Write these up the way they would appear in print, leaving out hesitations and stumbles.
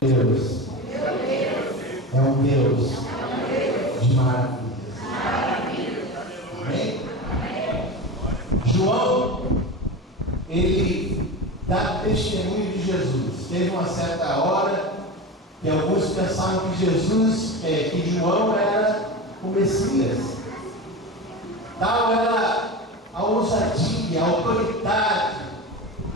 Deus é um Deus de maravilhas. Amém? João, ele dá testemunho de Jesus. Teve uma certa hora que alguns pensavam que que João era o Messias. Tal era a ousadia, a autoridade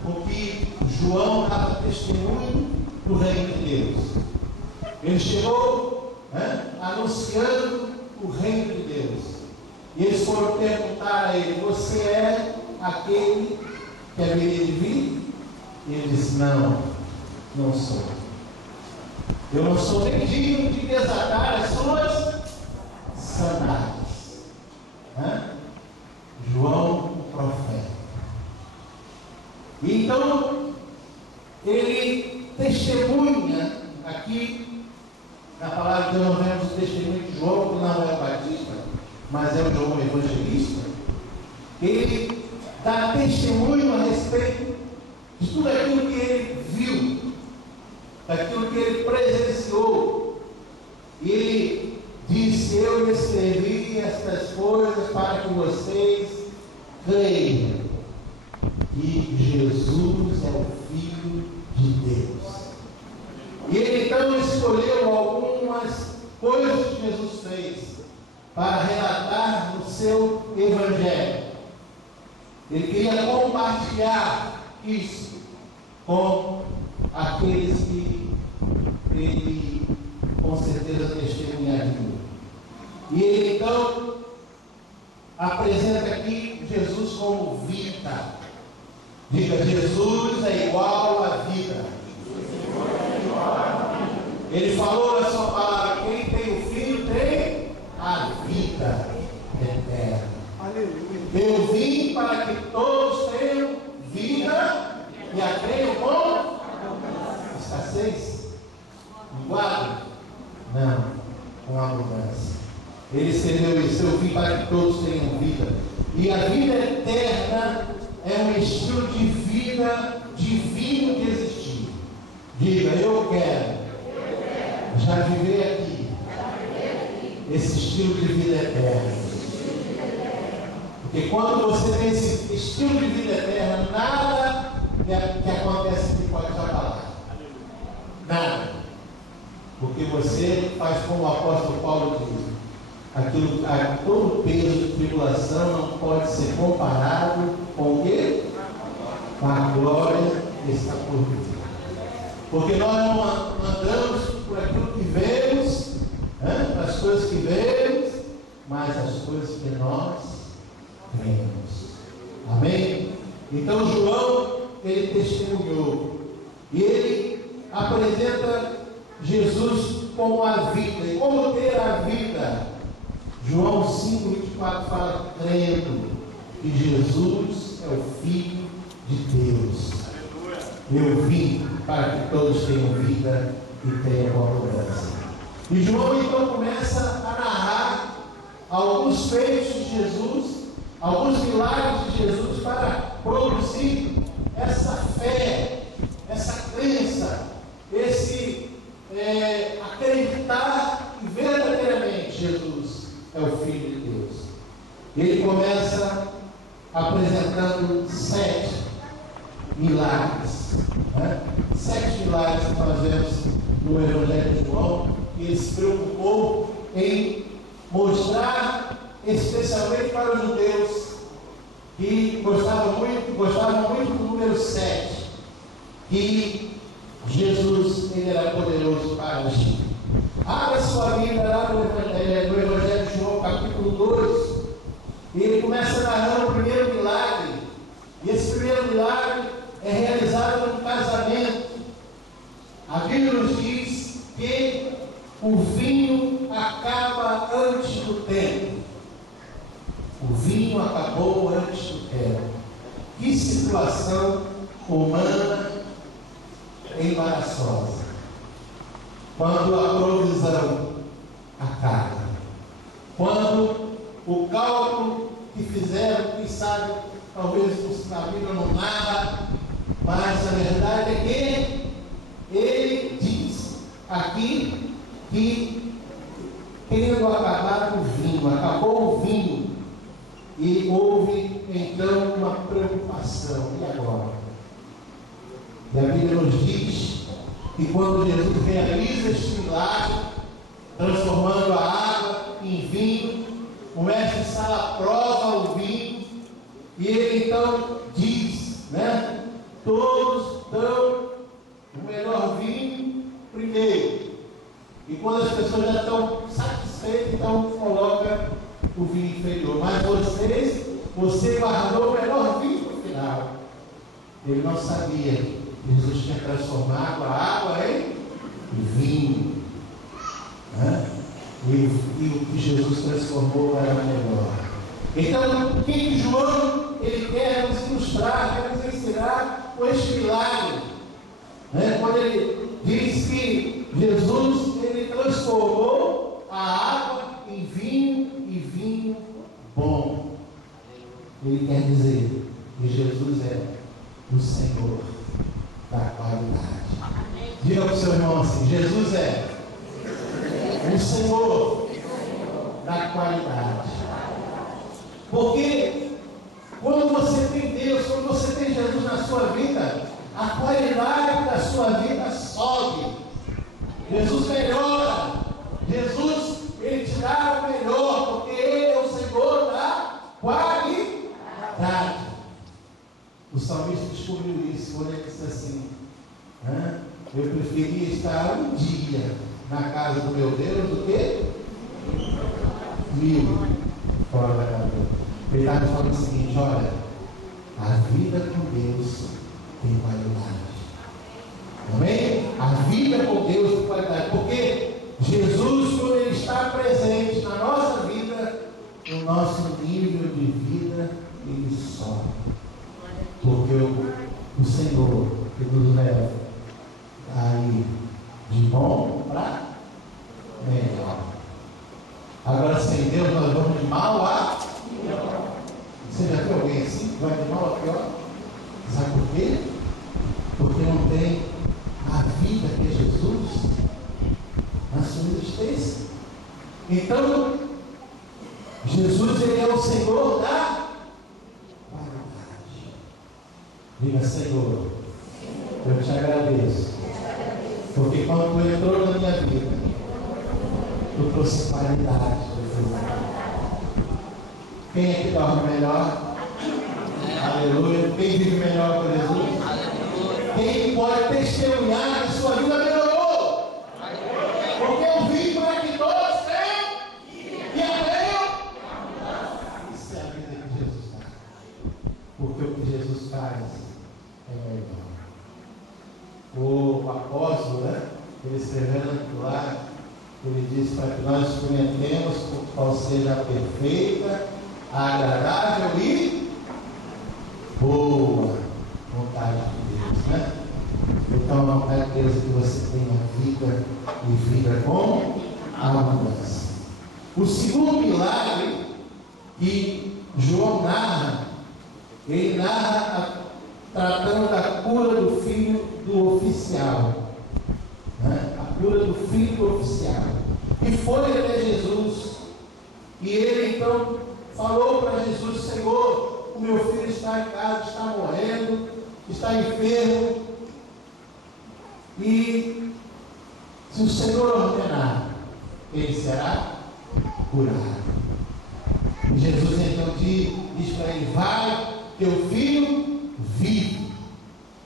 com que João dava testemunho do reino de Deus. Ele chegou anunciando o reino de Deus. E eles foram perguntar a ele: você é aquele que haveria de vir? E ele disse: não, não sou. Eu não sou nem digno de desatar as suas sandálias. João, o profeta. E então ele testemunha aqui na palavra de Deus. Nós vemos o testemunho de João, que não é o Batista, mas é o João Evangelista. Ele dá testemunho a respeito de tudo aquilo que ele viu, daquilo que ele presenciou. E ele disse: eu escrevi estas coisas para que vocês creiam que Jesus é o Filho de Deus. E ele então escolheu algumas coisas que Jesus fez para relatar no seu Evangelho. Ele queria compartilhar isso com aqueles que ele com certeza testemunharia. E ele então apresenta aqui Jesus como vida. Diga: Jesus é igual à vida. Ele falou na sua palavra: quem tem o Filho tem a vida eterna. Eu vim para que todos tenham vida e a tenham com escassez. Igual? Não, com abundância. Ele escreveu isso: eu vim para que todos tenham vida. E a vida eterna é um estilo de vida divino que existiu. Diga: eu quero já viver aqui esse estilo de vida eterna. Porque quando você tem esse estilo de vida eterna, nada que acontece aqui pode te abalar. Nada. Porque você faz como o apóstolo Paulo diz: todo o peso de tribulação não pode ser comparado com o quê? Com a glória que está por vir. Porque nós não andamos por aquilo que vemos, as coisas que vemos, mas as coisas que nós vemos. Amém? Então João, ele testemunhou. E ele apresenta Jesus como a vida. E como ter a vida? João 5,24 fala: crendo que Jesus é o Filho de Deus. Eu vim para que todos tenham vida e tenham abundância. E João então começa a narrar alguns feitos de Jesus, alguns milagres de Jesus, para produzir essa fé, essa crença, esse acreditar que verdadeiramente Jesus é o Filho de Deus. Ele começa apresentando 7 milagres. 7 milagres que nós vemos no Evangelho de João, que ele se preocupou em mostrar, especialmente para os judeus, que gostavam muito do número 7, que Jesus ele era poderoso para agir. Abra sua Bíblia lá no Evangelho de João, capítulo 2, e ele começa narrando o primeiro milagre. E esse primeiro milagre é realizado num casamento. A Bíblia nos diz que o vinho acaba antes do tempo. O vinho acabou antes do tempo. Que situação humana embaraçosa. Quando a provisão acaba. Quando o cálculo que fizeram, quem sabe, talvez na Bíblia não narra, mas a verdade é que aqui que, querendo acabar com o vinho, acabou o vinho, e houve então uma preocupação. E agora? E a Bíblia nos diz que quando Jesus realiza este milagre, transformando a água em vinho, o mestre Sala prova o vinho, e ele então diz, né? Todos dão o melhor vinho primeiro, e quando as pessoas já estão satisfeitas, então coloca o vinho inferior. Mas você guardou o melhor vinho no final. Ele não sabia que Jesus tinha transformado a água em vinho, né? E o que Jesus transformou era melhor. Então, o que João ele quer nos ilustrar, quer nos ensinar com este milagre, né? Quando ele diz que Jesus ele transformou a água em vinho, e vinho bom. Ele quer dizer que Jesus é o Senhor da qualidade. Diga para o seu irmão assim: Jesus é o Senhor da qualidade. Porque quando você tem Deus, quando você tem Jesus na sua vida, a qualidade da sua vida sobe. Jesus melhora. Jesus, ele te dá o melhor, porque ele é o Senhor da qualidade. O salmista descobriu isso quando ele disse assim, né? Eu preferia estar um dia na casa do meu Deus do que 1000 fora da casa dele. Ele estava falando o seguinte: olha, a vida com Deus tem qualidade. Amém? A vida com Deus tem qualidade. Porque Jesus, quando ele está presente na nossa vida, o nosso nível de vida ele sobe. Porque o Senhor que nos leva aí de bom para melhor. Agora, sem Deus, nós vamos de mal a pior. Você já viu alguém assim que vai de mal a pior? Sabe por quê? Porque não tem a vida que é Jesus na sua existência. Então, Jesus ele é o Senhor da qualidade. Diga: Senhor, eu te agradeço, porque quando tu entrou na minha vida, tu trouxe qualidade. Quem é que dorme melhor? Aleluia. Quem vive melhor com Jesus? Aleluia. Quem pode testemunhar que sua vida melhorou? Porque eu vim para que todos tenham e a tenham. Isso é a vida que Jesus faz. Porque o que Jesus faz é melhor. O apóstolo, né? Ele escrevendo lá, ele diz para que nós experimentemos qual seja a perfeita, agradável e boa vontade de Deus, né? Então, a vontade de Deus é que você tenha vida e vida com abundância. O segundo milagre que João narra, ele narra tratando da cura do filho do oficial, né? A cura do filho do oficial, que foi até Jesus, e ele então falou para Jesus: Senhor, o meu filho está em casa, está morrendo, está enfermo, e se o Senhor ordenar, ele será curado. E Jesus então diz para ele: vai, teu filho vive.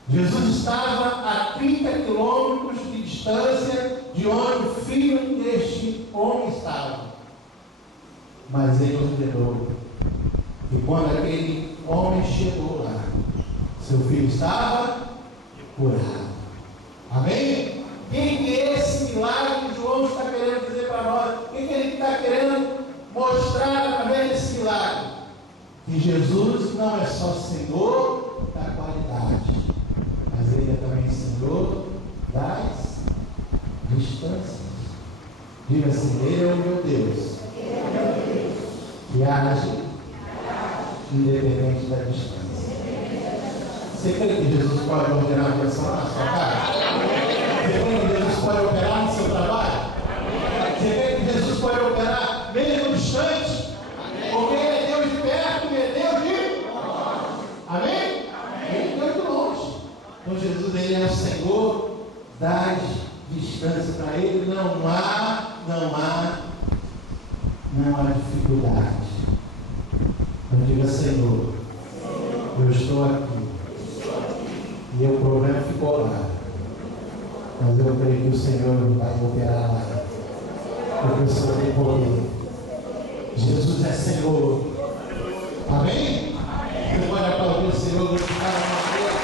Jesus estava a 30 quilômetros de distância de onde o filho deste homem estava, mas ele ordenou. E quando aquele homem chegou lá, seu filho estava curado. Amém? O que é esse milagre que João está querendo dizer para nós? O que ele está querendo mostrar através desse milagre? Que Jesus não é só Senhor da qualidade, mas Ele é também Senhor das distâncias. Diga assim: Ele é o meu Deus, que age independente da distância. Você crê que Jesus pode ordenar a pessoa na sua casa? Você crê que Jesus pode operar no seu trabalho? das distâncias. Para ele não há dificuldade. Então diga: Senhor, eu estou aqui. E o problema ficou lá. Mas eu creio que o Senhor vai operar lá. Porque o Senhor tem poder. Jesus é Senhor. Amém? Você pode aplaudir o Senhor, glorificar a nossa Deus.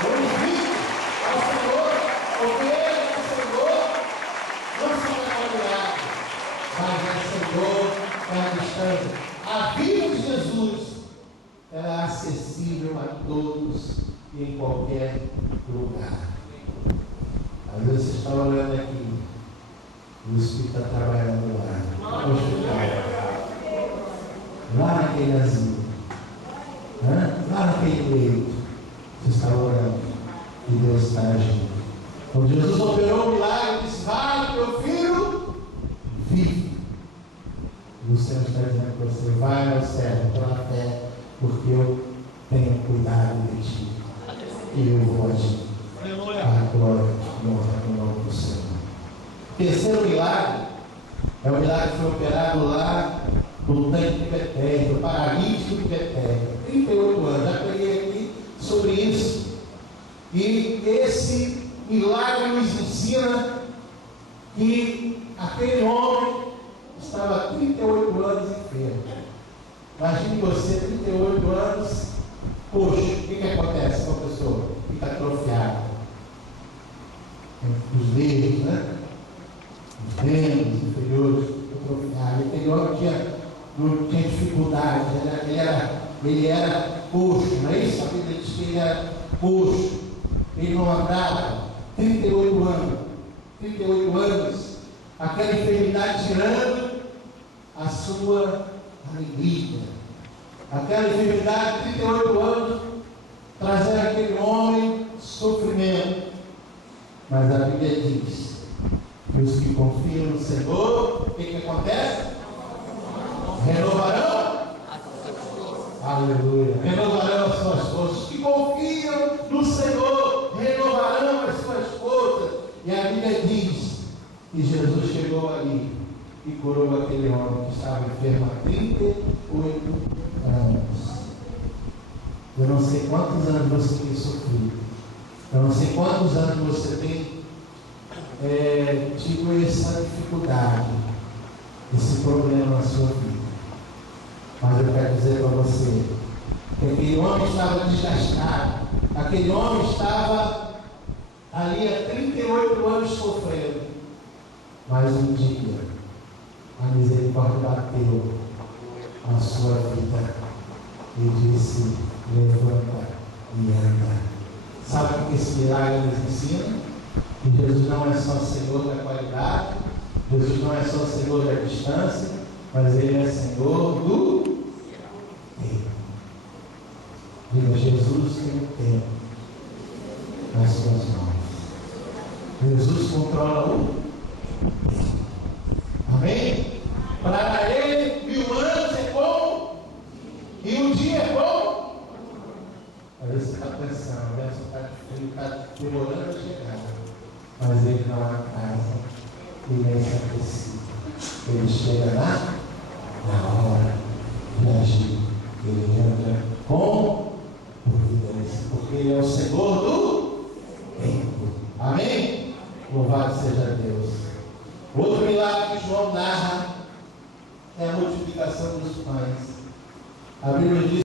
Glorifique ao Senhor, porque Ele é Senhor, não só na qualidade, mas é Senhor na distância. A vida de Jesus ela é acessível a todos e em qualquer lugar. Às vezes você está olhando aqui, o Espírito está trabalhando lá, no hospital, lá naquele asilo, lá naquele leito. Você está orando e Deus está agindo. Quando Jesus operou o milagre, disse: vai, meu filho, vive. E o Senhor está dizendo para você: vai, meu servo, pela fé, porque eu tenho cuidado de ti e eu vou agir. A glória e honra no nome do Senhor. Terceiro milagre é o milagre que foi operado lá no tanque de Betesda, do paralítico de Betesda, 38 anos. Já peguei aqui sobre isso. E esse milagre nos ensina que aquele homem estava 38 anos enfermo. Imagine você, 38 anos, coxo. O que acontece com a pessoa? Fica atrofiada. Os dedos, né? Os membros inferiores atrofiados. Aquele homem não tinha dificuldade. Ele era coxo, não é isso? A Bíblia diz que ele era coxo. Ele não andava. 38 anos. 38 anos. Aquela enfermidade tirando a sua alegria. Aquela enfermidade de 38 anos trazendo aquele homem sofrimento. Mas a Bíblia diz que os que confiam no Senhor, o que acontece? Renovarão? Aleluia! Renovarão as suas forças. Os que confiam no Senhor renovarão as suas forças. E a Bíblia diz que Jesus chegou ali e curou aquele homem que estava enfermo há 38 anos. Eu não sei quantos anos você tem sofrido. Eu não sei quantos anos você tem tido essa dificuldade, esse problema na sua vida. Mas eu quero dizer para você que aquele homem estava desgastado. Aquele homem estava ali há 38 anos sofrendo. Mas um dia a misericórdia bateu na sua vida e disse: levanta e anda. Sabe o que esse milagre nos ensina? Que Jesus não é só Senhor da qualidade, Jesus não é só Senhor da distância, mas Ele é Senhor do tempo. Diga: Jesus tem o tempo nas suas mãos. Jesus controla o tempo. Amém? Para Ele, 1000 anos é bom e um dia é bom. Às vezes você está pensando, né? Você está demorando a chegar, mas Ele não atrasa e nem se antecipa. Ele chega na hora de agir. Ele entra com providência, porque Ele é o Senhor do tempo. Amém? Louvado seja Deus. Outro milagre que João narra é a multiplicação dos pães. A Bíblia diz